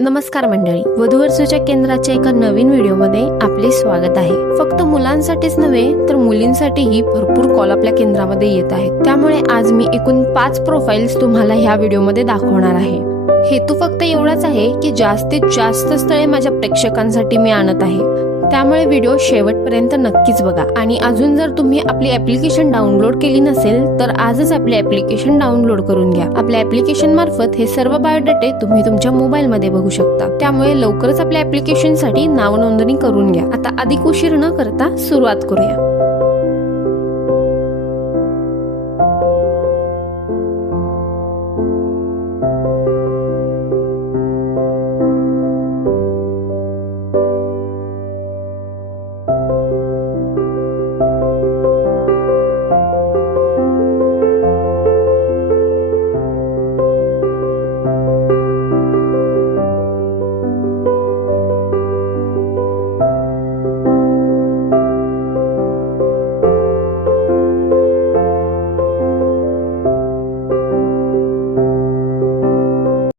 नमस्कार मंडळी, वधूवरसूच्या केंद्राच्या एका नवीन व्हिडिओमध्ये आपले स्वागत आहे। फक्त मुलांसाठीच नव्हे तर मुलींसाठीही भरपूर कॉल आपल्या केंद्रामध्ये येत आहेत। त्यामुळे आज मी एकूण 5 प्रोफाइल्स तुम्हाला ह्या व्हिडिओमध्ये दाखवणार आहे। हेतू फक्त एवढाच आहे की जास्तीत जास्त स्थळे माझ्या प्रेक्षकांसाठी मी आणत आहे। त्यामुळे व्हिडिओ शेवटपर्यंत नक्कीच बघा। आणि अजून जर तुम्ही आपली ऍप्लिकेशन डाउनलोड केली नसेल तर आजच आपली ऍप्लिकेशन डाउनलोड करून घ्या। आपल्या ऍप्लिकेशन मार्फत हे सर्व बायोडेटे तुम्ही तुमच्या मोबाईल मध्ये बघू शकता। त्यामुळे लवकरच आपल्या ऍप्लिकेशन साठी नाव नोंदणी करून घ्या। आता अधिक उशीर न करता सुरुवात करूया।